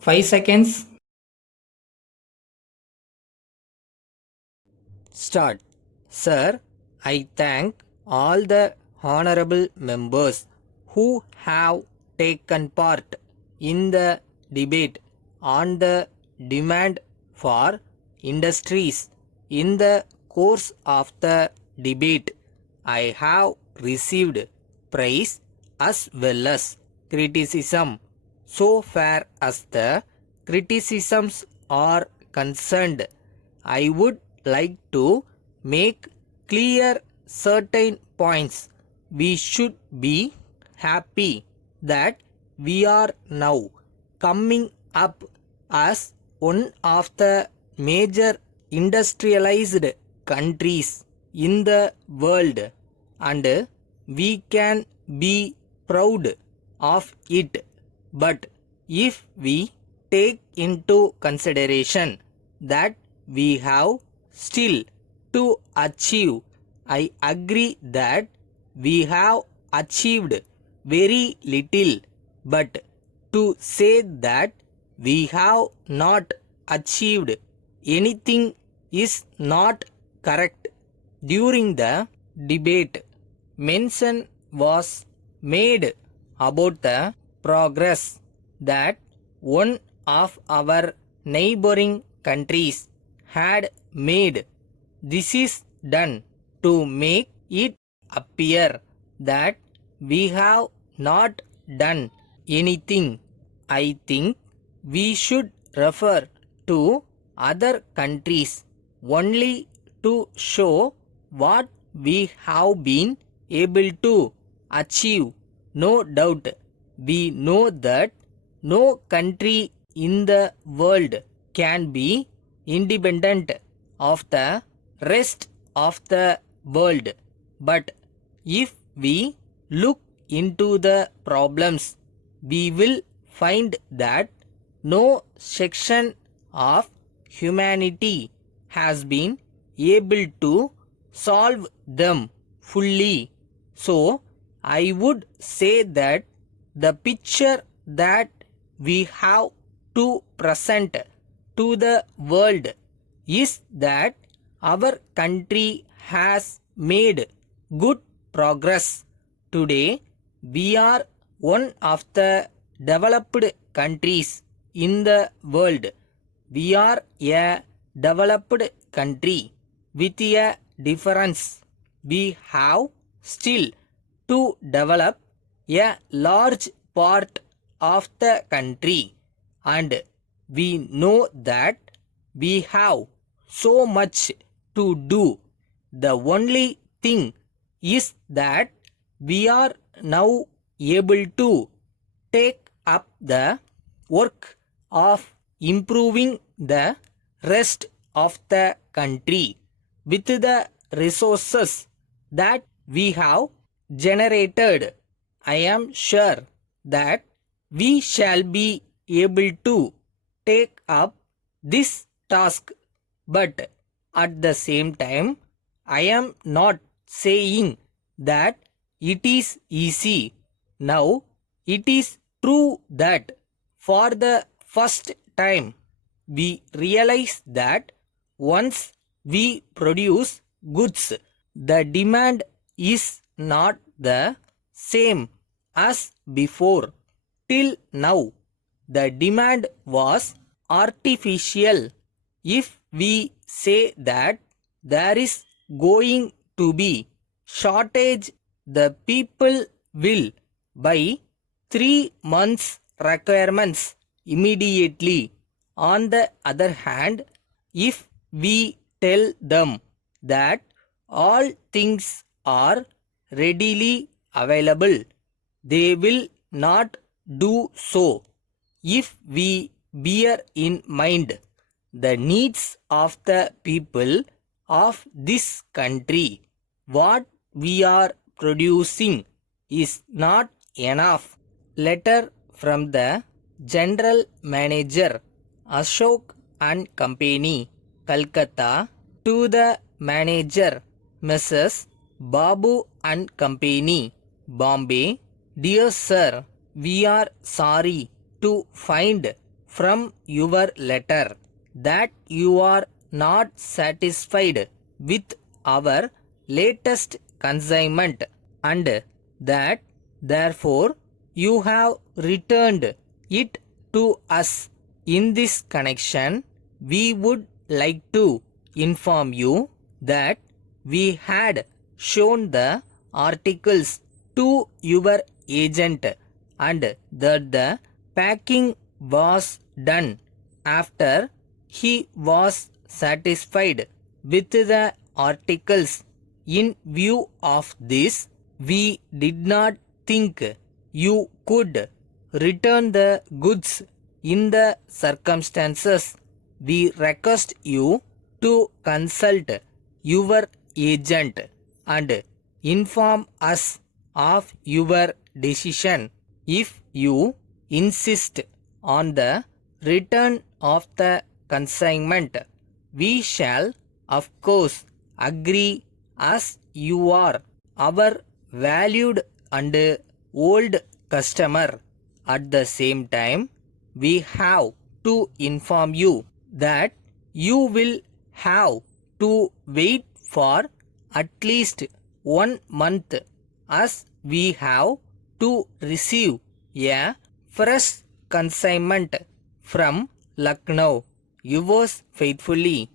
5 seconds. Start. Sir, I thank all the honorable members who have taken part in the debate on the demand for industries. In the course of the debate, I have received praise as well as criticism. So far as the criticisms are concerned, I would like to make clear certain points. We should be happy that we are now coming up as one of the major industrialized countries in the world, and we can be proud of it. But if we take into consideration that we have still to achieve, I agree that we have achieved very little, but to say that we have not achieved anything is not correct. During the debate, mention was made about the progress that one of our neighboring countries had made. This is done to make it appear that we have not done anything. I think we should refer to other countries only to show what we have been able to achieve. No doubt, we know that no country in the world can be independent of the rest of the world. But if we look into the problems, we will find that no section of humanity has been able to solve them fully. So, I would say that the picture that we have to present to the world is that our country has made good progress. Today, we are one of the developed countries in the world. We are a developed country with a difference. We have still to develop a large part of the country, and we know that we have so much to do. The only thing is that we are now able to take up the work of improving the rest of the country with the resources that we have generated. I am sure that we shall be able to take up this task, but at the same time, I am not saying that it is easy. Now, it is true that for the first time we realize that once we produce goods, the demand is not the same as before. Till now, the demand was artificial. If we say that there is going to be shortage, the people will buy 3 months requirements immediately. On the other hand, if we tell them that all things are readily available, they will not do so. If we bear in mind the needs of the people of this country, what we are producing is not enough. Letter from the General Manager Ashok and Company, Calcutta, to the Manager Mrs. Babu and Company, Bombay. Dear Sir, we are sorry to find from your letter that you are not satisfied with our latest consignment and that therefore you have returned it to us. In this connection, we would like to inform you that we had shown the articles to your agent and that the packing was done after he was satisfied with the articles. In view of this, we did not think you could return the goods. In the circumstances, we request you to consult your agent and inform us of your decision. If you insist on the return of the consignment, we shall of course agree as you are our valued and old customer. At the same time, we have to inform you that you will have to wait for at least 1 month as we have to receive a fresh consignment from Lucknow. Yours faithfully,